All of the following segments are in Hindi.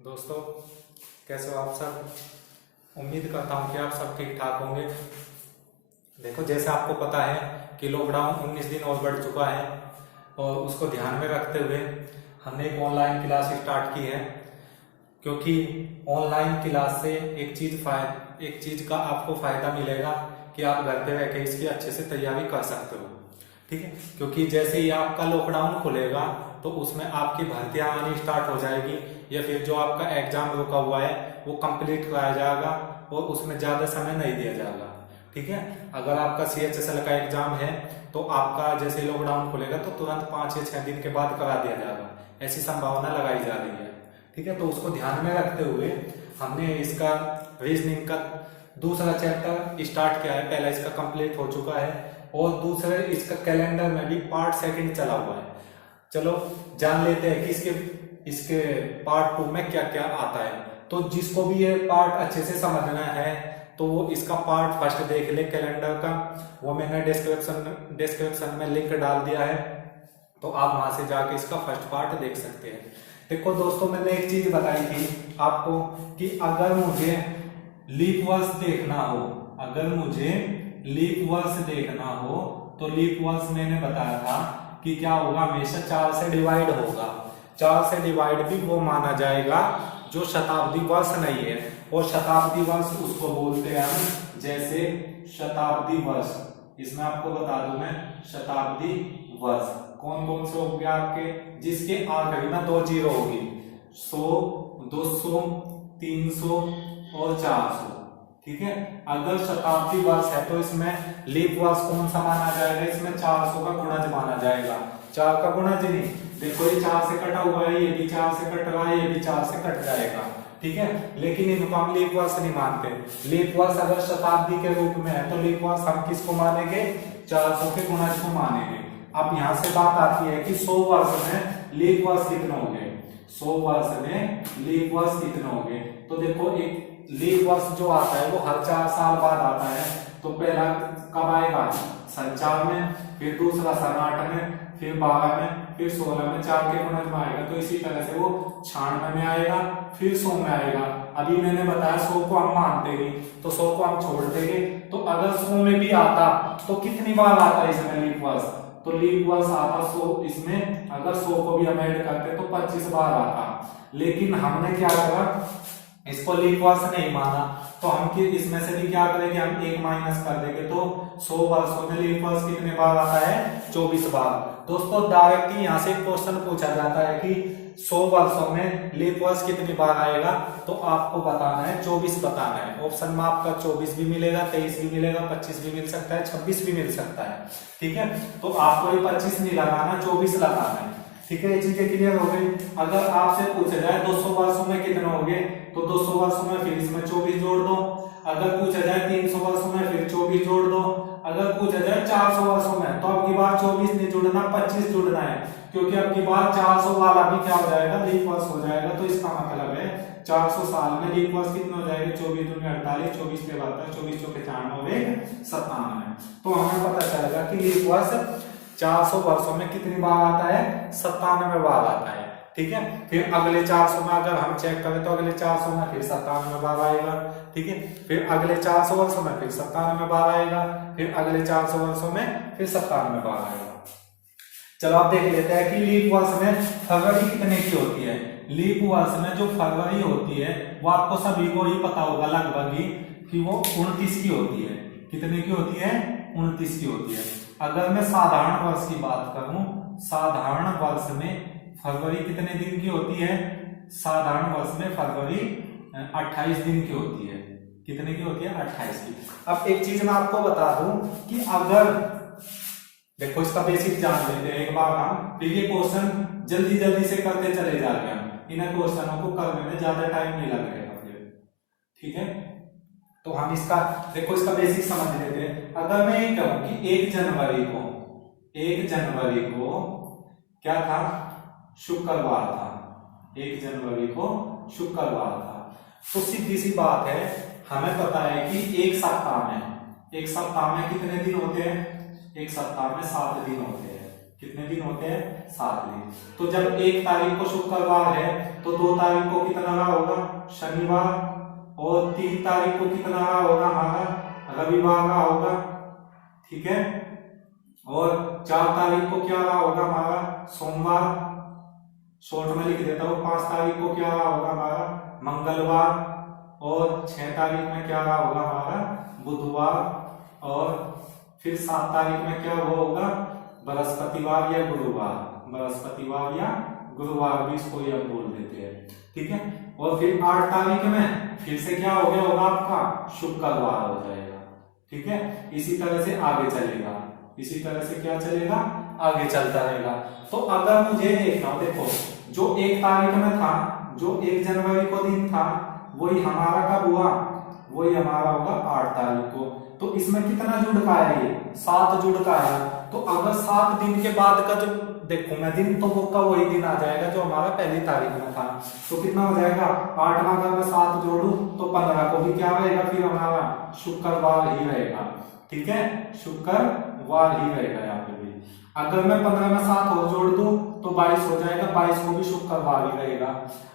दोस्तों, कैसे हो आप सब। उम्मीद करता हूँ कि आप सब ठीक ठाक होंगे। देखो, जैसे आपको पता है कि लॉकडाउन 19 दिन और बढ़ चुका है और उसको ध्यान में रखते हुए हमने एक ऑनलाइन क्लास स्टार्ट की है। क्योंकि ऑनलाइन क्लास से एक चीज़ का आपको फ़ायदा मिलेगा कि आप घर पे रह के इसकी अच्छे से तैयारी कर सकते हो। ठीक है, क्योंकि जैसे ही आपका लॉकडाउन खुलेगा तो उसमें आपकी भर्तियां आनी स्टार्ट हो जाएगी या फिर जो आपका एग्जाम रुका हुआ है वो कंप्लीट कराया जाएगा और उसमें ज़्यादा समय नहीं दिया जाएगा। ठीक है, अगर आपका CHSL का एग्जाम है तो आपका जैसे लॉकडाउन खुलेगा तो तुरंत 5 या 6 दिन के बाद करा दिया जाएगा, ऐसी संभावना लगाई जा रही है। ठीक है, तो उसको ध्यान में रखते हुए हमने इसका रीजनिंग का दूसरा चैप्टर स्टार्ट किया है। पहला इसका कंप्लीट हो चुका है और दूसरे इसका कैलेंडर में भी पार्ट सेकंड चला हुआ है। चलो जान लेते हैं कि इसके पार्ट 2 में क्या क्या आता है। तो जिसको भी ये पार्ट अच्छे से समझना है तो वो इसका पार्ट फर्स्ट देख ले कैलेंडर का, वो मैंने डिस्क्रिप्शन में लिंक डाल दिया है, तो आप वहां से जाके इसका फर्स्ट पार्ट देख सकते हैं। देखो दोस्तों, मैंने एक चीज बताई थी आपको कि अगर मुझे लीप वर्ष देखना हो, तो लीप वर्ष मैंने बताया था कि क्या होगा, हमेशा 4 से डिवाइड होगा। 4 से डिवाइड भी वो माना जाएगा जो शताब्दी वर्ष नहीं है। और शताब्दी वर्ष उसको बोलते हैं हम, जैसे शताब्दी वर्ष, इसमें आपको बता दूं मैं, शताब्दी वर्ष कौन कौन से हो गए आपके, जिसके आखिरी में 2 जीरो होगी, 100, 200, 300 और 400। ठीक है, अगर शताब्दी वर्ष है तो इसमें लीप वर्ष कौन सा माना जाएगा, इसमें 400 का गुणज माना जाएगा। 4 का गुणज नहीं, देखो ये 4 से कटा हुआ है, ये भी 4 से कट रहा है, ये भी 4 से कट जाएगा। ठीक है, लेकिन इनको हम लीप वर्ष नहीं मानते। लीप वर्ष अगर शताब्दी के रूप में है तो लीप वर्ष हम किसको मानेंगे, 400 के गुणज को मानेंगे। अब यहाँ से बात आती है कि 100 वर्ष में लीप वर्ष कितने होंगे, 100 वर्ष में लीप वर्ष कितने होंगे। तो देखो, एक लीप वर्ष जो आता है वो हर 4 साल बाद आता है। तो पहला कब आएगा, सन 4 में, फिर दूसरा सन 8 में, फिर 12 में, फिर 16 में, 4 के गुणज में आएगा। तो इसी तरह से वो 96 में आएगा, फिर 100 में आएगा। अभी मैंने बताया 100 को हम मानते नहीं, तो 100 को हम छोड़ देंगे। तो अगर 100 में भी आता तो कितनी बार आता इसमें लीप वर्ष, तो लीप वर्ष आता 100, इसमें अगर 100 को भी हम ऐड करते तो 25 बार आता। लेकिन हमने क्या करा, इसको लीप वर्ष नहीं माना, तो हम इसमें से भी क्या करेंगे, हम 1 माइनस कर देंगे। तो 100 वर्षों में लीप वर्ष कितने बार आता है, 24 बार। दोस्तों, डायरेक्ट यहाँ से क्वेश्चन पूछा जाता है कि 100 वर्षों में लीप वर्ष कितनी बार आएगा, तो आपको बताना है 24 बताना है। ऑप्शन में आपका 24 भी मिलेगा, 23 भी मिलेगा, 25 भी मिल सकता है, 26 भी मिल सकता है। ठीक है, तो आपको ये 25 नहीं लगाना, 24 लगाना है। ठीक है, ये चीजें क्लियर हो गई। अगर आपसे पूछा जाए 200 वर्षों में कितने होंगे, तो 200 वर्षों में फिर इसमें 24 जोड़ दो। अगर पूछा जाए 300 वर्षों में फिर 24 जोड़ दो। अगर पूछा जाए 400 वर्षों में, तो अब की बार 24 नहीं जोड़ना, 25 जोड़ना है, क्योंकि अब की बार 400 वाला भी क्या हो जाएगा, लीप वर्ष हो जाएगा। तो इसका मतलब है 400 साल में लीप वर्ष कितने हो जाएंगे, 24 दूनी 48, 24 के बाद 24 चौके 97। तो हमें पता चलेगा कि लीप वर्ष 400 वर्षों में कितनी बार आता है, 97 बार आता है। ठीक है, फिर अगले 400 में अगर हम चेक करें तो अगले 400 में फिर 97 बार आएगा। ठीक है, फिर अगले 400 वर्षों में फिर 97 बार आएगा, फिर अगले 400 वर्षों में फिर 97 बार आएगा। चलो आप देख लेते हैं कि लीप वर्ष में फरवरी कितने की होती है। लीप वर्ष में जो फरवरी होती है वो आपको सभी को ही पता होगा लगभग ही कि वो 29 की होती है। कितने की होती है, 29 की होती है। अगर मैं साधारण वर्ष की बात करूं, साधारण वर्ष में फरवरी कितने दिन की होती है, साधारण वर्ष में फरवरी 28 दिन की होती है। कितने की होती है, 28 की। अब एक चीज मैं आपको बता दूं कि अगर देखो, इसका बेसिक जान लेते हैं एक बार हम, फिर ये क्वेश्चन जल्दी जल्दी से करते चले जाएंगे हम, इन क्वेश्चनों को करने में ज्यादा टाइम नहीं लगेगा फिर। ठीक है, तो हम इसका देखो, इसका बेसिक समझ लेते हैं। अगर मैं ये कहूं कि 1 जनवरी को क्या था, शुक्रवार था, 1 जनवरी को शुक्रवार था, तो सीधी सी बात है, हमें पता है कि एक सप्ताह में कितने दिन होते हैं, एक सप्ताह में 7 दिन होते हैं। कितने दिन होते हैं? 7 दिन। तो जब 1 तारीख को शुक्रवार है तो 2 तारीख को कितना रहा होगा? शनिवार। और 3 तारीख को कितना रहा होगा? हमारा रविवार रहा होगा। ठीक है। और 4 तारीख को क्या रहा होगा? हमारा सोमवार। शॉर्ट में लिख देता हूँ। 5 तारीख को क्या रहा होगा? हमारा मंगलवार। और 6 तारीख में क्या रहा होगा? हमारा बुधवार। और फिर 7 तारीख में क्या हुआ होगा? बृहस्पतिवार या गुरुवार। बृहस्पतिवार या गुरुवार भी इसको ये बोल देते हैं। ठीक है। और फिर 8 तारीख में फिर से क्या हो गया होगा? आपका शुक्रवार हो जाएगा। ठीक है। इसी तरह से आगे चलेगा। इसी तरह से क्या चलेगा? आगे चलता रहेगा। तो अगर मुझे देखना हो, देखो जो 1 तारीख में था, जो 1 जनवरी को दिन था, वही हमारा कब हुआ? वही हमारा होगा 8 तारीख को। तो इसमें कितना जुड़ का है? ये 7 जुड़ का है। तो अगर 7 दिन के बाद का जो देखो मैं दिन, तो वो का वही दिन आ जाएगा जो हमारा पहली तारीख में था। तो कितना हो जाएगा? 8 में अगर मैं 7 जोड़ू तो 15 को भी क्या रहेगा? फिर हमारा शुक्रवार ही रहेगा। ठीक है। शुक्रवार ही रहेगा यहाँ पे भी। अगर मैं 15 में 7 और जोड़ दूं तो 22 हो जाएगा। 22 को भी शुक्रवार ही रहेगा।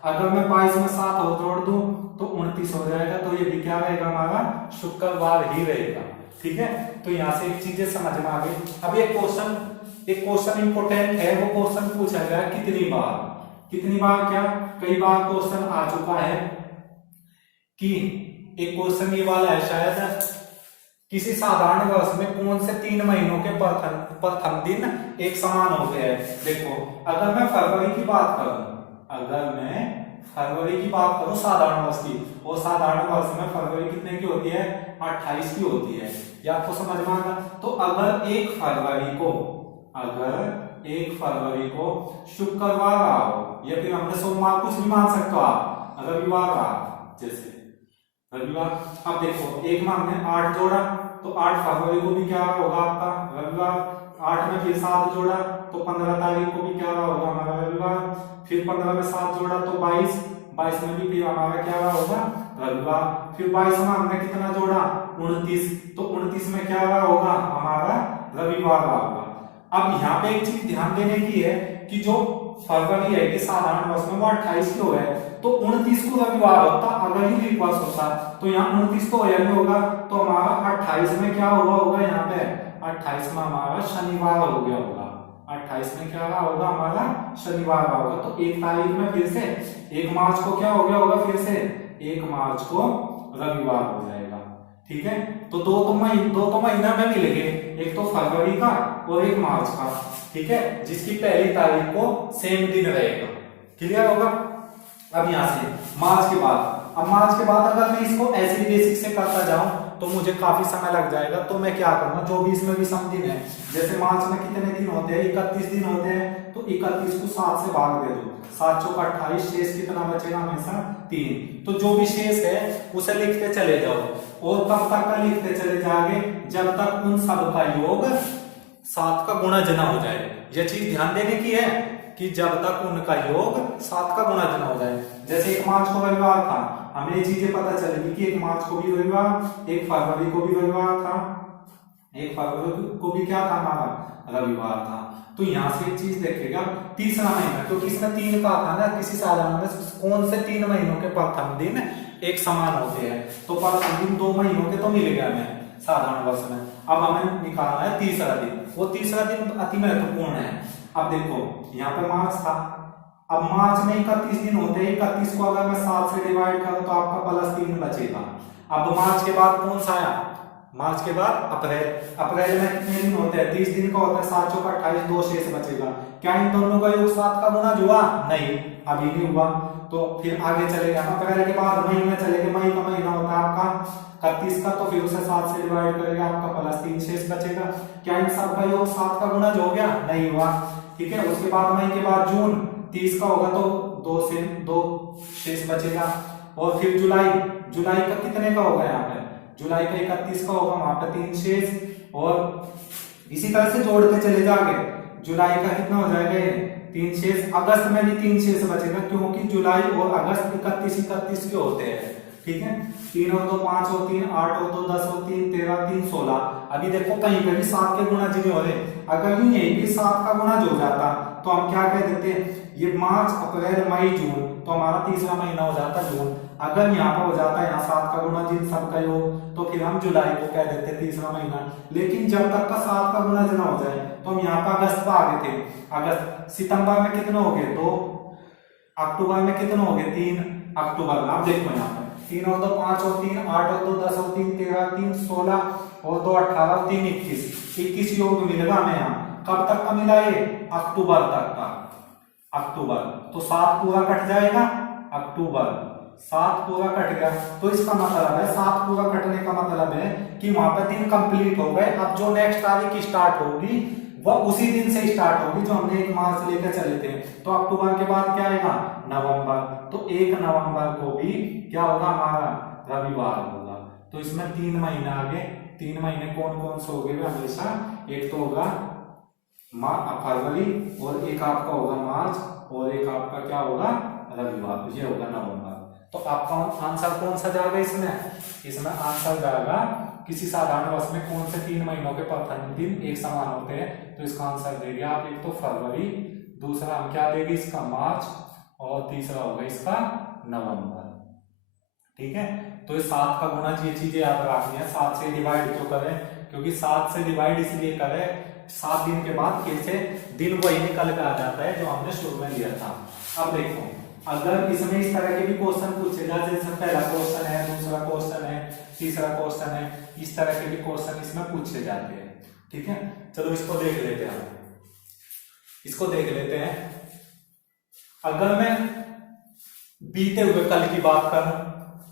अगर मैं 22 में 7 और जोड़ दूं तो 29 हो जाएगा। तो ये भी क्या रहेगा? हमारा शुक्रवार ही रहेगा। ठीक है। तो यहाँ से एक चीजें समझ में आ गई। अब एक क्वेश्चन इंपोर्टेंट है। वो क्वेश्चन पूछा गया कितनी बार क्या? कई बार क्वेश्चन आ चुका है कि एक क्वेश्चन ये वाला है शायद, किसी साधारण वर्ष में कौन से 3 महीनों के प्रथम दिन एक समान होते हैं? देखो अगर मैं फरवरी की बात करूं साधारण वर्ष की, और साधारण वर्ष में फरवरी कितने की होती है? 28 की होती है। ये आपको समझ में आएगा। तो अगर 1 फरवरी को शुक्रवार रहा हो, या फिर हमने सोमवार कुछ भी मान सकते हो आप, रविवार रहा जैसे रविवार। अब देखो 1 में हमने 8 जोड़ा तो 8 फरवरी को भी क्या होगा? आपका रविवार। 8 में फिर 7 जोड़ा तो 15 तारीख को भी क्या होगा? हमारा रविवार। फिर 15 में 7 जोड़ा तो 22 में भी फिर हमारा क्या होगा? रविवार। फिर 22 में हमने कितना जोड़ा? 29। तो 29 में क्या होगा? हमारा रविवार होगा। अब यहाँ पे एक चीज ध्यान देने की है कि जो फरवरी है कि साधारण वर्ष में वो 28 को है, तो 29 को रविवार होता अगर ही लीप वर्ष होता। तो यहाँ 29 को नहीं होगा। तो हमारा 28 में क्या होगा? यहाँ पे 28 में हमारा शनिवार हो गया होगा। 28 में क्या होगा? हमारा शनिवार होगा। तो 1 तारीख में फिर से 1 मार्च को क्या हो गया होगा? फिर से 1 मार्च को रविवार हो जाएगा। ठीक है। तो दो तो महीना में मिलेंगे, एक तो फरवरी का और 1 मार्च का। ठीक है। जिसकी पहली तारीख को सेम दिन रहेगा। क्लियर होगा? अब यहाँ से मार्च के बाद अगर मैं इसको ऐसे ही बेसिक से करता जाऊं तो मुझे काफी समय लग जाएगा। तो मैं क्या करूंगा, जो भी इसमें भी सम दिन है, जैसे मार्च में कितने दिन होते हैं? 31 दिन होते हैं। तो 31 को 7 से भाग दे दो, 7 चौक 28, शेष कितना बचेगा? हमेशा 3। तो जो भी शेष है उसे लिखते चले जाओ, और तब तक का लिखते चले जाओगे जब तक उन सब का योग 7 का गुणज न हो जाए। यह चीज ध्यान देने की है कि जब तक उनका योग 7 का गुणज न हो जाए। जैसे 1 मार्च को रविवार था, हमें ये चीजें पता चलेगी कि 1 मार्च को भी रविवार, 1 फरवरी को भी रविवार था, 1 फरवरी को भी क्या था? हमारा रविवार था। तो यहाँ से एक चीज देखेगा, तीसरा महीना, क्योंकि इसमें 3 का था ना, किसी साधारण में कौन से 3 महीनों के प्रथम दिन एक समान होते हैं? तो प्रथम दिन 2 महीनों के तो मिल गया हमें साधारण वर्ष में। अब हमें निकालना है तीसरा दिन। वो तीसरा दिन अति महत्वपूर्ण है। अब देखो यहाँ पे मार्च था। अब मार्च में 31 दिन होते हैं। 31 को अगर मैं 7 से डिवाइड करूं तो आपका +3 बचेगा। अब मार्च के बाद कौन सा आया? मार्च के बाद अप्रैल में कितने दिन होते हैं? 30 दिन का होता है। 7 चौक 28, 2 शेष बचेगा। क्या इन दोनों का योग 7 का गुना हुआ? नहीं, अभी नहीं हुआ। तो फिर आगे चलेगा। अप्रैल के बाद मई में चलेंगे। मई का महीना होता है आपका 31 का, तो फिर उसे 7 से डिवाइड करेगा, आपका +3 शेष बचेगा। क्या इन सब का योग 7 का गुना हो गया? नहीं हुआ। ठीक है। उसके बाद मई के बाद जून 30 का होगा, तो 2 शेष बचेगा। और फिर जुलाई का कितने का होगा? यहाँ पे जुलाई का 31 का होगा, वहां पे 3 शेष। और इसी तरह से जोड़ते चले जाओगे। जुलाई का कितना हो जाएगा? ये 3 शेष। अगस्त में भी 3 शेष बचेगा, क्योंकि जुलाई और अगस्त 31 के होते हैं। ठीक है, 3 और 2 5 और 3 8 और 2 10 और 3 13 3 16। अभी देखो कहीं पे भी 7 के गुणज नहीं हो रहे, अगर यूं यही भी 7 का गुणज हो जाता तो हम क्या कह देते, ये मार्च अप्रैल मई जून, तो हमारा तीसरा महीना हो जाता जून। अगर यहाँ पर हो जाता यहाँ 7 का गुणज इन सब का योग, तो फिर हम जुलाई को कह देते तीसरा महीना। लेकिन जब तक का 7 का गुणज ना हो जाए, तो हम यहाँ पर अगस्त पर आ गए थे। अगस्त, सितंबर में कितने हो गए 2, अक्टूबर में कितने हो गए 3, अक्टूबर में आप देखो यहाँ पर 3 और 2 5 और 3 8 और 2 10 और 3 13 3 16 और 2 18 और 3 21 योग मिलेगा हमें यहाँ। कब तक का मिला ये, अक्टूबर तक का, अक्टूबर। तो 7 पूरा कट जाएगा, अक्टूबर 7 पूरा कट गया, तो इसका मतलब है 7 पूरा कटने का मतलब है कि वहां पर दिन कंप्लीट हो गए। अब जो नेक्स्ट तारीख स्टार्ट होगी वह उसी दिन से स्टार्ट होगी जो हमने 1 मार्च लेकर चले थे। तो अक्टूबर के बाद क्या आएगा, नवंबर। तो 1 नवंबर को भी क्या होगा, हमारा रविवार होगा। तो इसमें 3 महीने आ गए। 3 महीने कौन कौन से हो गए हमेशा, एक तो होगा फरवरी, और एक आपका होगा मार्च, और एक आपका क्या होगा, रविवार, ये होगा नवंबर। तो आपका आंसर कौन सा जाएगा इसमें आंसर जाएगा किसी साधारण वर्ष में कौन से 3 महीनों के प्रथम दिन एक समान होते हैं। तो इसका आंसर देंगे आप, एक तो फरवरी, दूसरा हम क्या देंगे इसका मार्च, और तीसरा होगा इसका नवंबर। ठीक है, तो इस 7 का गुणा, ये चीजें याद रखनी है। 7 से डिवाइड क्यों करें, क्योंकि 7 से डिवाइड इसलिए करें, 7 दिन के बाद फिर से दिन वही निकल कर आ जाता है जो हमने शुरू में लिया था। अब देखो, अगर इसमें इस तरह के भी क्वेश्चन पूछे जाए, जैसे पहला क्वेश्चन है, दूसरा क्वेश्चन है, तीसरा क्वेश्चन है, इस तरह के भी क्वेश्चन इसमें पूछे जाते हैं। ठीक है, चलो इसको देख लेते हैं। इसको देख लेते हैं। अगर मैं बीते हुए कल की बात करूं,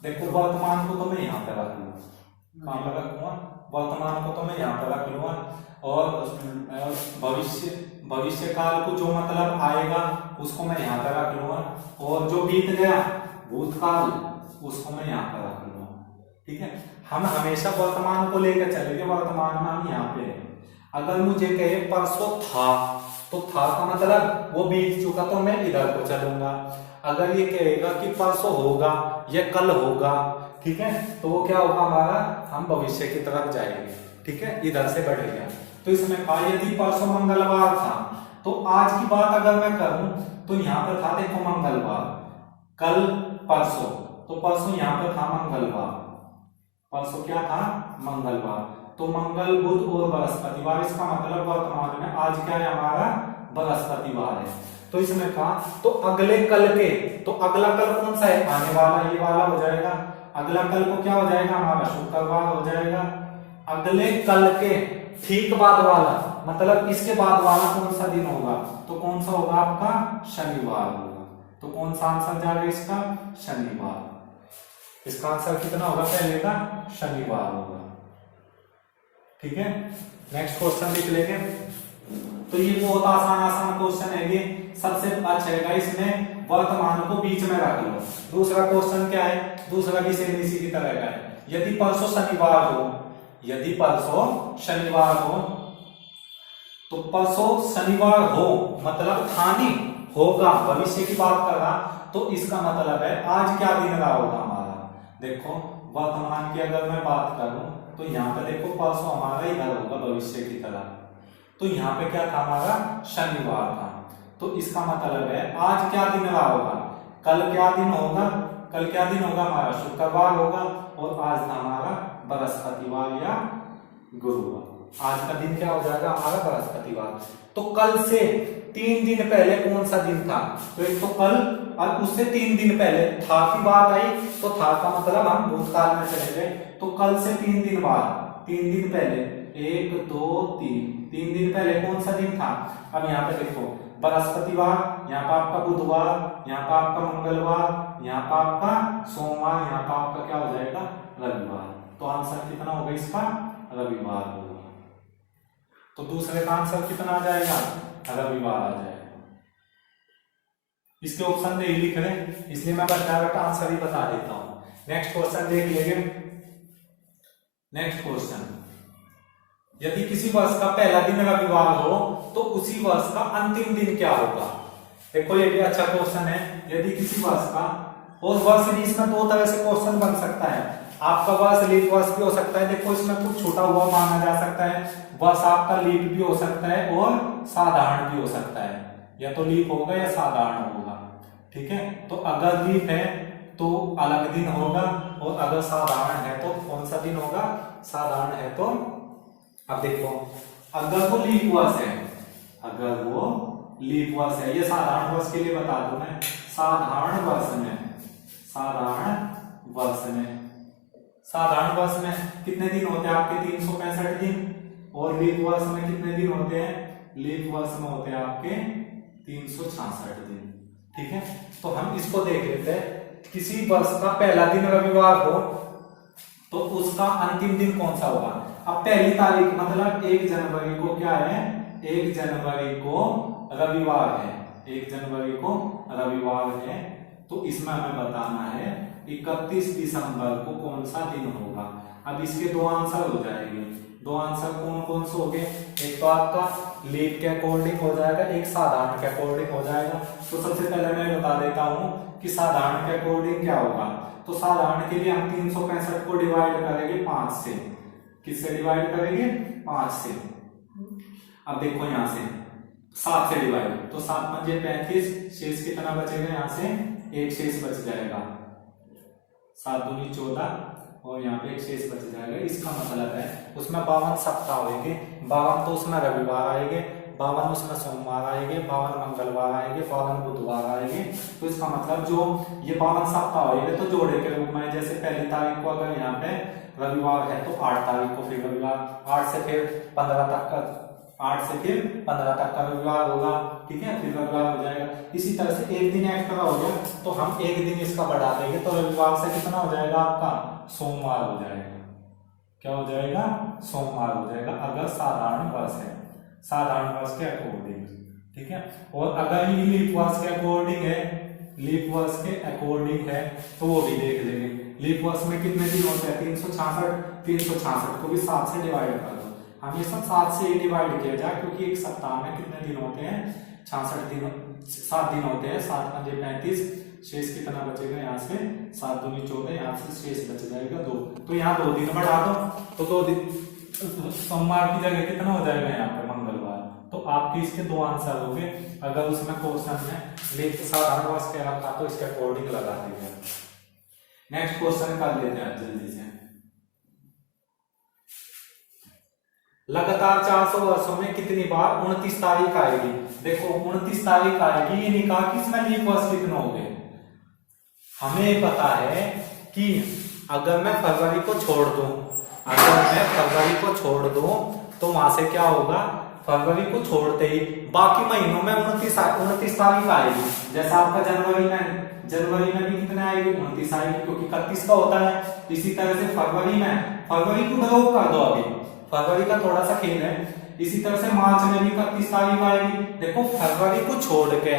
देखो वर्तमान को तो मैं यहाँ पे रख लूंगा, कहां पे रखूंगा, वर्तमान को तो मैं यहाँ पे रख लूंगा, और भविष्य काल को जो मतलब आएगा उसको मैं यहाँ पे रख लूंगा, और जो बीत गया भूतकाल उसको मैं यहाँ पे रख लूंगा। ठीक है, हम हमेशा वर्तमान को लेकर चलेंगे, वर्तमान में हम यहाँ पे हैं। अगर मुझे कहे परसों था, तो था का मतलब वो बीत चुका, तो मैं इधर को चलूंगा। अगर ये कहेगा कि परसों होगा या कल होगा, ठीक है, तो वो क्या होगा हमारा, हम भविष्य की तरफ जाएंगे। ठीक है, इधर से बढ़ेगा। तो इसमें कहा यदि परसों मंगलवार था, तो आज की बात अगर मैं करूं तो यहाँ पर था देखो मंगलवार, कल परसों, तो परसों यहाँ पर था मंगलवार, परसों क्या था मंगलवार। तो मंगल बुध और बृहस्पतिवार, इसका मतलब वर्तमान में आज क्या है हमारा, बृहस्पतिवार है। तो इसमें कहा तो अगले कल के, तो अगला कल कौन सा है, आने वाला, ये वाला हो जाएगा। अगला कल को क्या हो जाएगा हमारा, शुक्रवार हो जाएगा। अगले कल के ठीक बाद वाला, मतलब इसके बाद वाला कौन सा दिन होगा, तो कौन सा होगा आपका, शनिवार होगा। तो कौन सा आंसर जाएगा इसका, शनिवार। इसका आंसर कितना होगा, पहले का शनिवार होगा। ठीक है, नेक्स्ट क्वेश्चन लिख लेंगे। तो ये बहुत आसान क्वेश्चन है। ये सबसे अच्छा है, इसमें वर्तमान को बीच में रख लो। दूसरा क्वेश्चन क्या है, दूसरा भी सेम इसी की तरह का है। यदि परसों शनिवार हो, यदि परसों शनिवार हो, तो परसों शनिवार हो मतलब थानी होगा, भविष्य की बात कर रहा, तो इसका मतलब है आज क्या दिन रहा होगा हमारा। देखो वर्तमान की अगर मैं बात करूं, तो यहाँ पे देखो परसों हमारा इधर होगा भविष्य की तरह, तो यहाँ पे क्या था हमारा, शनिवार था। तो इसका मतलब है आज क्या दिन रहा होगा, कल क्या दिन होगा, कल क्या दिन होगा हमारा, शुक्रवार होगा, और आज था हमारा बृहस्पतिवार या गुरुवार। आज का दिन क्या हो जाएगा हमारा, बृहस्पतिवार। तो कल से 3 दिन पहले कौन सा दिन था, तो एक तो कल, और उससे 3 दिन पहले था की बात आई, तो था का मतलब हम भूतकाल में चले गए। तो कल से 3 दिन बाद, 3 दिन पहले, 1 2 3 दिन पहले कौन सा दिन था। अब यहाँ पे देखो बृहस्पतिवार, यहाँ पर आपका बुधवार, यहाँ पर आपका मंगलवार, यहाँ पर आपका सोमवार, यहाँ पर आपका क्या हो जाएगा, रविवार। तो आंसर कितना होगा इसका, रविवार होगा। तो दूसरे का आंसर कितना आ जाएगा, रविवार आ जाएगा। इसके ऑप्शन नहीं लिख रहे, इसलिए मैं बस डायरेक्ट आंसर ही बता देता हूं। नेक्स्ट क्वेश्चन देख लेंगे। नेक्स्ट क्वेश्चन, यदि किसी वर्ष का पहला दिन रविवार हो, तो उसी वर्ष का अंतिम दिन क्या होगा। देखो ये भी अच्छा क्वेश्चन है। यदि किसी वर्ष का और वर्ष भी इसमें दो तरह से क्वेश्चन बन सकता है। आपका वर्ष लीप वर्ष भी हो सकता है, देखो इसमें कुछ छूटा हुआ माना जा सकता है। वर्ष आपका लीप भी हो सकता है और साधारण भी हो सकता है, या तो लीप होगा या साधारण होगा, ठीक है। तो अगर लीप है तो अलग दिन होगा, और अगर साधारण है तो कौन सा दिन होगा, साधारण है तो, अब देखो अगर वो लीप वर्ष है, अगर वो लीप वर्ष है, ये साधारण वर्ष के लिए बता दूं मैं, साधारण वर्ष में, साधारण वर्ष में, साधारण वर्ष में कितने दिन होते हैं आपके 365 दिन, और लीप वर्ष में कितने दिन होते हैं, लीप वर्ष में होते हैं आपके 366 दिन, ठीक है। तो हम इसको देख लेते हैं, किसी वर्ष का पहला दिन रविवार हो तो उसका अंतिम दिन कौन सा होगा। अब पहली तारीख मतलब 1 जनवरी को क्या है, 1 जनवरी को रविवार है, 1 जनवरी को रविवार है, तो इसमें हमें बताना है 31 दिसंबर को कौन सा दिन होगा। अब इसके दो आंसर हो जाएंगे, दो आंसर कौन कौन से होंगे, एक तो आपका लीप के अकॉर्डिंग हो जाएगा, एक साधारण के अकॉर्डिंग हो जाएगा। तो सबसे पहले मैं बता देता हूं कि साधारण के अकॉर्डिंग क्या होगा। तो साधारण के लिए हम 365 को डिवाइड करेंगे 5 से, किससे डिवाइड करेंगे, 5 से। अब देखो यहां से 7 से डिवाइड, तो 7 पंजे 35, शेष कितना बचेगा, यहां से एक शेष बच जाएगा, 7 दूनी 14, और यहाँ पे एक शेष बच जाएगा। इसका मतलब है उसमें 52 सप्ताह होंगे, 52 तो उसमें रविवार आएंगे, 52 उसमें सोमवार आएंगे, 52 मंगलवार आएंगे, 52 बुधवार आएंगे। तो इसका मतलब जो ये 52 सप्ताह होंगे तो जोड़े के रूप में, जैसे पहली तारीख को अगर यहाँ पे रविवार है तो 8 तारीख को फिर रविवार, 8 से फिर 15 तक का, 8 से फिर 15 तक का रविवार होगा, ठीक है, फिर रविवार हो जाएगा। इसी तरह से एक दिन एक्स्ट्रा हो गया तो हम एक दिन इसका बढ़ा देंगे, तो रविवार से कितना हो जाएगा आपका, सोमवार हो जाएगा। क्या हो जाएगा, सोमवार हो जाएगा, अगर साधारण वर्ष है, साधारण वर्ष के अकॉर्डिंग, ठीक है। और अगर ये लीप वर्ष के अकॉर्डिंग है, लीप वर्ष के अकॉर्डिंग है तो वो भी देख लेंगे। लीप वर्ष में कितने दिन होते हैं, 366, 366 को भी 7 से डिवाइड कर दो, हमेशा 7 से ही डिवाइड किया जाए, क्योंकि एक सप्ताह में कितने दिन होते हैं, 66 दिन, 7 दिन होते हैं, 7 पंजे 35, शेष कितना बचेगा, यहाँ से 7 दूनी 14, यहाँ से शेष बच जाएगा 2, तो यहाँ 2 दिन बढ़ा दो, तो 2 दिन, सोमवार की जगह कितना हो जाएगा यहाँ पे, मंगलवार। तो आपके इसके दो आंसर हो गए। अगर उसमें क्वेश्चन में लीप साधारण वर्ष कह रखा तो इसके अकॉर्डिंग लगा दीजिए। नेक्स्ट क्वेश्चन कर लेते हैं जल्दी से। लगातार 400 वर्षों में कितनी बार 29 तारीख आएगी। देखो 29 तारीख आएगी, ये नहीं कहा कि इसमें लीप वर्ष कितने हो गए। हमें पता है कि अगर मैं फरवरी को छोड़ दूं, अगर मैं फरवरी को छोड़ दूं तो वहां से क्या होगा, फरवरी को छोड़ते ही बाकी महीनों में 29 तारीख आएगी। जैसा आपका जनवरी में भी कितना आएगी, 29 आएगी, क्योंकि 31 का होता है। इसी तरह से फरवरी को ड्रॉप कर दो, अभी फरवरी का थोड़ा सा खेल है। इसी तरह से मार्च में भी 31 तारीख आएगी। देखो फरवरी को छोड़ के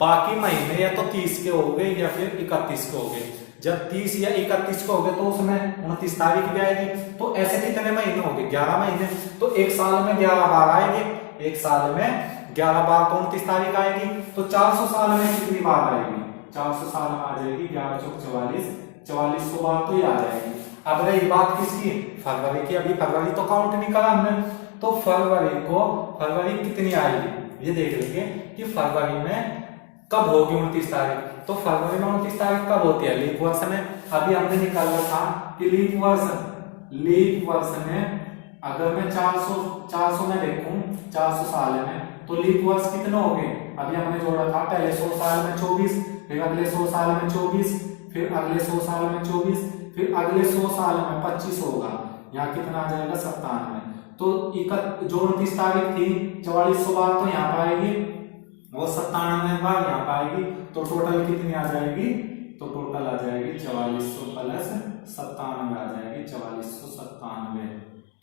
बाकी महीने या तो 30 के हो गए या फिर 31 के हो गए। जब 30 या 31 को हो गए तो उसमें 29 तारीख भी आएगी। तो ऐसे कितने महीने हो गए, 11 महीने। तो एक साल में 11 बार आएंगे, एक साल में 11 बार तो 29 तारीख आएगी। तो 400 साल में कितनी बार आएगी, 400 साल में आ जाएगी 11 चौक 44, 4400 बार तो ये आ जाएगी। अब रही बात किसकी, फरवरी की। अभी फरवरी तो काउंट नहीं करा हमने, तो फरवरी कितनी आएगी ये देख लेंगे कि फरवरी में कब होगी 29 तारीख। तो फरवरी में 29 तारीख कब होती है, लीप वर्ष में। अभी हमने निकाला था कि लीप वर्ष में अगर मैं 400 में देखूं, 400 साल में, तो लीप वर्ष कितने हो गए। अभी हमने जोड़ा था, पहले 100 साल में 24, फिर अगले 100 साल में 24, फिर अगले 100 साल में 24, फिर अगले 100 साल में 25 होगा। यहाँ कितना आ जाएगा 97। तो जो 29 तारीख थी 4400 बार तो यहाँ पर आएगी, वो 97 बार यहाँ पर आएगी। तो टोटल कितनी आ जाएगी, तो टोटल आ जाएगी 4400 प्लस 97 आ जाएगी 4497।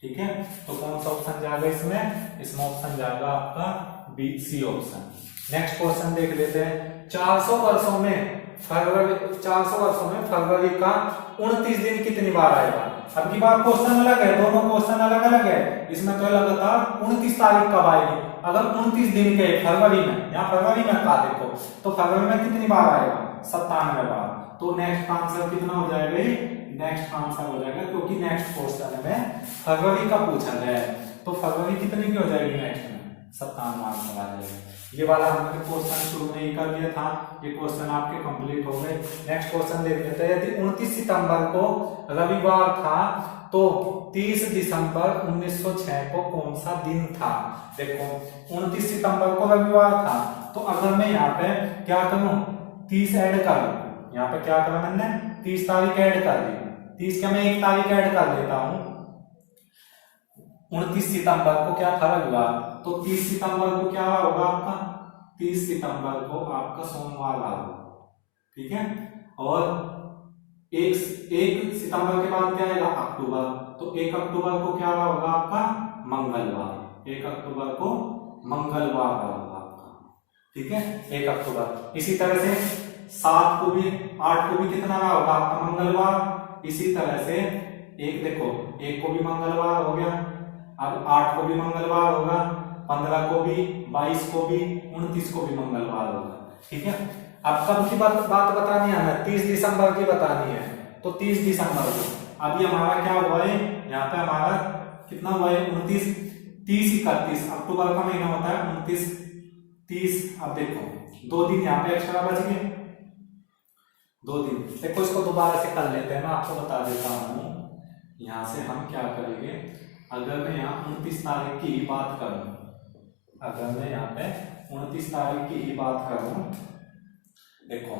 ठीक है, तो कौन सा ऑप्शन जाएगा इसमें ऑप्शन जाएगा आपका B, C option. Next question देख लेते हैं। 400 वर्षों में फरवरी का 29 दिन कितनी बार आएगा। अब की बार क्वेश्चन अलग है, दोनों क्वेश्चन अलग अलग है। इसमें तो लगातार 29 तारीख कब आएगी। अगर 29 दिन के फरवरी में, यहाँ फरवरी में कहा देखो, तो फरवरी में कितनी बार आएगा 97 बार। तो नेक्स्ट आंसर कितना हो जाएगा? नेक्स्ट आंसर हो जाएगा, क्योंकि नेक्स्ट क्वेश्चन में फरवरी का पूछा गया है, तो फरवरी कितने की हो जाएगी नेक्स्ट में? 57 आंसर आ जाएगा। ये वाला हमने क्वेश्चन शुरू में ही कर दिया था, ये क्वेश्चन आपके कंप्लीट हो गए। नेक्स्ट क्वेश्चन देख लेते हैं। यदि 29 सितंबर को रविवार था तो 30 दिसंबर 1906 को कौन सा दिन था? देखो 29 सितंबर को रविवार था, तो अगर मैं यहाँ पे क्या करूं, 30 ऐड कर लूं, यहाँ पे क्या करा मैंने 30 तारीख ऐड कर दी, 30 क्या मैं एक तारीख ऐड कर लेता हूं। 29 सितंबर को क्या था? रविवार, तो 30 सितंबर को क्या होगा आपका? 30 सितंबर को आपका सोमवार होगा, ठीक है। और एक सितंबर के बाद क्या आएगा? अक्टूबर, तो 1 अक्टूबर को क्या होगा आपका? मंगलवार। 1 अक्टूबर को मंगलवार होगा आपका, ठीक है, 1 अक्टूबर। इसी तरह से 7 को भी 8 को भी कितना होगा आपका? मंगलवार। इसी तरह से एक देखो 1 को भी मंगलवार हो गया, अब 8 को भी मंगलवार होगा, 15 को भी, 22 को भी, 29 को भी मंगलवार होगा, ठीक है। अब कब की बात बतानी है हमें? 30 दिसंबर की बतानी है, तो 30 दिसंबर को अभी हमारा क्या हुआ है? यहाँ पे हमारा कितना हुआ है? 29, 30, 31 अक्टूबर का महीना होता है, 29, 30। अब देखो 2 दिन यहाँ पे एक्स्ट्रा बच गए, 2 दिन। देखो इसको दोबारा से कर लेते हैं, मैं आपको बता देता हूँ। यहाँ से हम क्या करेंगे, अगर मैं यहाँ 29 तारीख की ही बात करूं, अगर मैं यहाँ पे 29 तारीख की ही बात करूं, देखो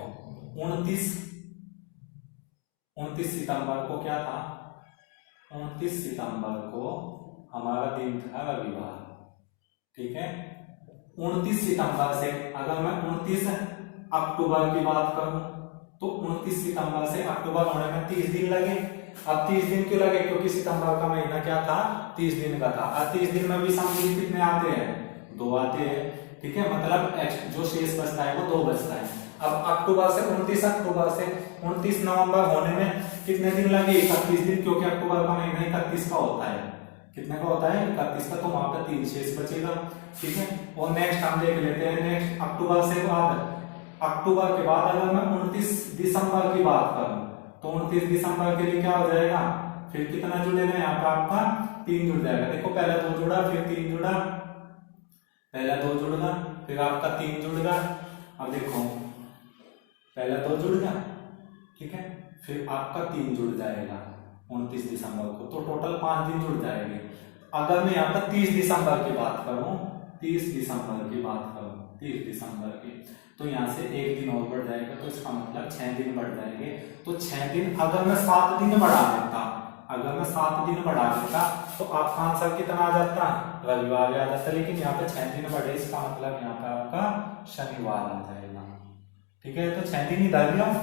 29 सितंबर को क्या था? 29 सितंबर को हमारा दिन था रविवार, ठीक है। 29 सितंबर से अगर मैं 29 अक्टूबर की बात करूं, तो 29 सितंबर से अक्टूबर होने में 30 दिन लगे। अब 30 दिन क्यों लगे? क्योंकि सितंबर का महीना क्या था? 30 दिन का था। अब 30 दिन में भी सम दिन कितने आते हैं? 2 आते हैं, ठीक है। मतलब जो शेष बचता है वो 2 बचता है। अब अक्टूबर से 29 अक्टूबर से 29 नवंबर होने में कितने दिन लगे? 31 दिन, क्योंकि अक्टूबर का महीना 31 का होता है। कितने का होता है? 31 का, तो वहां पर 3 शेष बचेगा, ठीक है। और नेक्स्ट हम देख लेते हैं, नेक्स्ट अक्टूबर से बाद, अक्टूबर के बाद अगर मैं 29 दिसंबर की बात करूं, तो 29 दिसंबर के लिए क्या हो जाएगा? फिर कितना जुड़ेगा यहाँ पे आपका? 3 जुड़ जाएगा। देखो पहले 2 जुड़ा, फिर 3 जुड़ा, पहला 2 जुड़गा, फिर आपका 3 जुड़गा। अब देखो पहला 2 जुड़गा, ठीक है, फिर आपका 3 जुड़ जाएगा 29 दिसंबर को, तो टोटल 5 दिन जुड़ जाएंगे। अगर मैं यहाँ पर 30 दिसंबर की बात करूं, 30 दिसंबर की बात करूं, 30 दिसंबर की, तो यहाँ से 1 दिन और बढ़ जाएगा, तो इसका मतलब 6 दिन बढ़ जाएंगे। तो 6 दिन अगर मैं 7 दिन बढ़ा देता, अगर मैं 7 दिन बढ़ा देता, तो आपका आंसर कितना आ जाता? रविवार आ जाता। लेकिन यहाँ पे 6 दिन बढ़े, इसका मतलब यहाँ पे आपका शनिवार आ जाएगा, ठीक है। तो 6 दिन इधर ले आओ,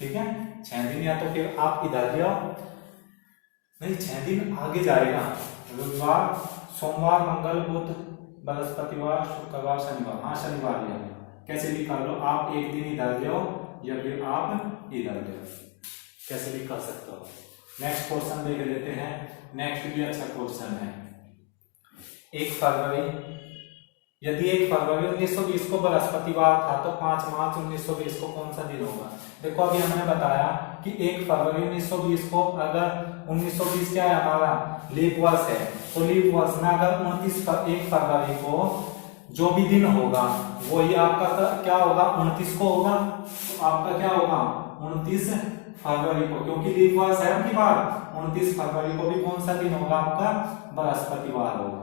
ठीक है, 6 दिन, या तो फिर आप इधर ले आओ, नहीं 6 दिन आगे जाएगा। रविवार, सोमवार, मंगल, बुध, बृहस्पतिवार, शुक्रवार, शनिवार, हाँ शनिवार ले आओ। कैसे भी कर लो आप, 1 दिन इधर ले आओ या फिर आप इधर ले आओ, कैसे भी कर सकते हो। नेक्स्ट क्वेश्चन देख लेते हैं। नेक्स्ट भी अच्छा क्वेश्चन है। 1 फरवरी, यदि 1 फरवरी 1920 को बृहस्पतिवार था, तो 5 मार्च 1920 को कौन सा दिन होगा? देखो अभी हमने बताया कि 1 फरवरी 1920 को, अगर 1920 क्या है हमारा? लीप वर्ष है, तो लीप वर्ष में अगर 1 फरवरी को जो भी दिन होगा वही आपका क्या होगा? 29 को होगा। तो आपका क्या होगा? 29 फरवरी को, क्योंकि लीप वर्ष है आपकी बार, 29 फरवरी को भी कौन सा दिन होगा आपका? बृहस्पतिवार होगा,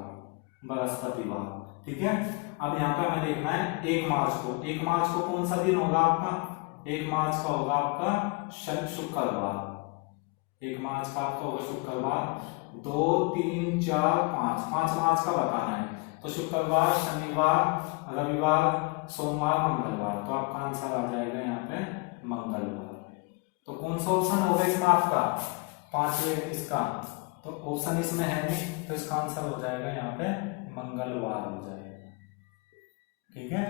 बृहस्पतिवार, ठीक है। अब यहाँ पे हमें देखना है 1 मार्च को। 1 मार्च को कौन सा दिन होगा आपका? 1 मार्च का होगा आपका शुक्रवार। 1 मार्च का आपका होगा शुक्रवार। 2, 3, 4, 5 मार्च का बताना है, तो शुक्रवार, शनिवार, रविवार, सोमवार, मंगलवार, तो आपका आंसर आ जाएगा यहाँ पे मंगलवार। तो कौन सा ऑप्शन होगा इसमें आपका? 5वें इसका, तो ऑप्शन इसमें है नहीं, तो इसका आंसर हो जाएगा यहाँ पे मंगलवार हो जाएगा, ठीक है।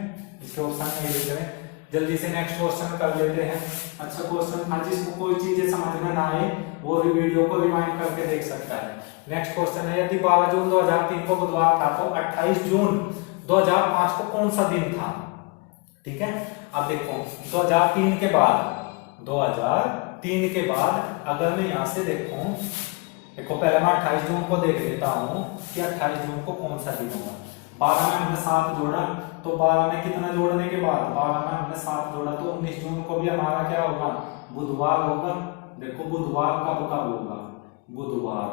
इसके ऑप्शन नहीं लिख रहे, जल्दी से नेक्स्ट क्वेश्चन कर लेते हैं। अच्छा क्वेश्चन था, जिसको कोई चीजें समझ में ना आए वो भी वीडियो को रिवाइंड करके देख सकता है। नेक्स्ट क्वेश्चन है, यदि 12 जून 2003 को बुधवार था, तो 28 जून 2005 को कौन सा दिन था? ठीक है, अब देखो 2003 के बाद, 2003 के बाद अगर मैं यहाँ से देखो पहले मैं 28 जून को देख लेता हूँ कि 28 जून को कौन सा दिन होगा। 12 में हमने 7 जोड़ा, तो 12 में कितना जोड़ने के बाद 12 में हमने 7 जोड़ा, तो 19 जून को भी हमारा क्या होगा, बुधवार होगा। देखो बुधवार कब कब होगा, बुधवार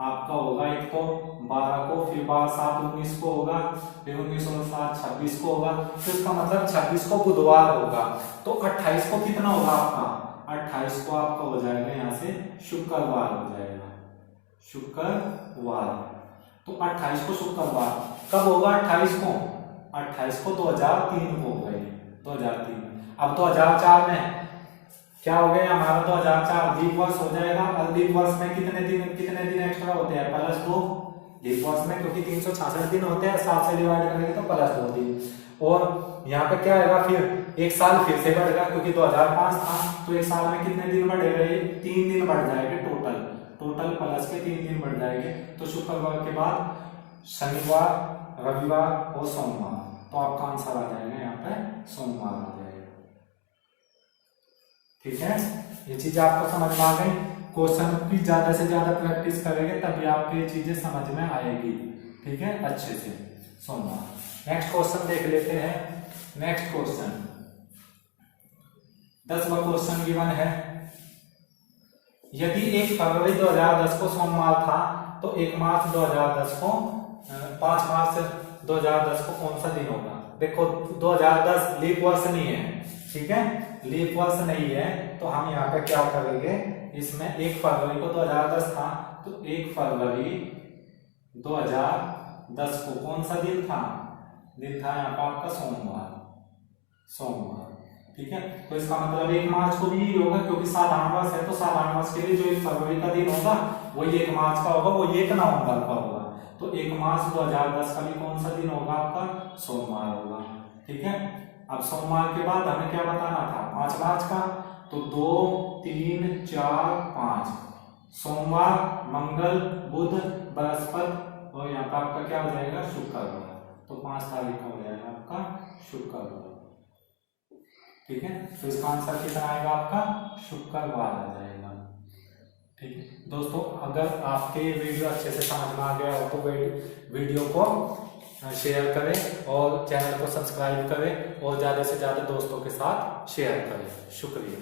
आपका होगा एक तो 12 को, फिर 12 7 19 को होगा, फिर 19 और 7 26 को होगा, तो इसका मतलब 26 को बुधवार होगा। तो 28 को कितना होगा आपका, 28 को आपका हो जाएगा यहाँ से शुक्रवार हो जाएगा, शुक्रवार। तो 28 को शुक्रवार कब होगा, 28 को 2003 को होगा ये, 2003। अब 2004 में क्या हो गया हमारा, 2004 लीप वर्ष हो जाएगा। और लीप वर्ष में कितने दिन एक्स्ट्रा होते हैं, +2 लीप वर्ष में, क्योंकि 366 दिन होते हैं, 7 से डिवाइड करेंगे तो +2 दिन। और यहाँ पे क्या आएगा, फिर एक साल फिर से बढ़ेगा, क्योंकि 2005 था, तो एक साल में कितने दिन बढ़ेगा, 3 दिन बढ़ जाएंगे टोटल प्लस के 3 दिन बढ़ जाएंगे। तो शुक्रवार के बाद शनिवार, रविवार और सोमवार, तो आपका आंसर आ जाएगा यहाँ पे सोमवार आ जाएगा। ठीक है, ये चीज आपको समझ में आ गई। क्वेश्चन की ज्यादा से ज्यादा प्रैक्टिस करेंगे तभी आपको ये चीजें समझ में आएगी। ठीक है, अच्छे से सोमवार। नेक्स्ट क्वेश्चन देख लेते हैं। नेक्स्ट क्वेश्चन 10वां क्वेश्चन गिवन है, यदि 1 फरवरी 2010 को सोमवार था तो 1 मार्च 2010 को 5 मार्च 2010 को कौन सा दिन होगा। देखो 2010 लीप वर्ष नहीं है, ठीक है, लीप वर्ष नहीं है, तो हम यहाँ पे क्या करेंगे, इसमें 1 फरवरी को 2010 था, तो 1 फरवरी 2010 को कौन सा दिन था, यहाँ पर आपका सोमवार। ठीक है, तो इसका मतलब 1 मार्च को भी यही होगा, क्योंकि 7 वर्ष है, तो 7 वर्ष के लिए जो 1 फरवरी का दिन होगा वही 1 मार्च का होगा, वो 1 नवंबर का होगा। तो 1 मार्च 2010 का भी कौन सा दिन होगा आपका, सोमवार होगा। ठीक है, अब सोमवार के बाद हमें क्या बताना था, 5 मार्च का, तो 2 3 4 5 सोमवार, मंगल, बुध, बृहस्पति और यहाँ पर आपका क्या हो जाएगा, शुक्रवार। तो 5 तारीख का हो जाएगा आपका शुक्रवार। ठीक है, तो इसका आंसर कितना आएगा आपका, शुक्रवार आ जाएगा। ठीक है दोस्तों, अगर आपके वीडियो अच्छे से समझ में आ गया हो तो वीडियो को शेयर करें और चैनल को सब्सक्राइब करें और ज़्यादा से ज़्यादा दोस्तों के साथ शेयर करें। शुक्रिया।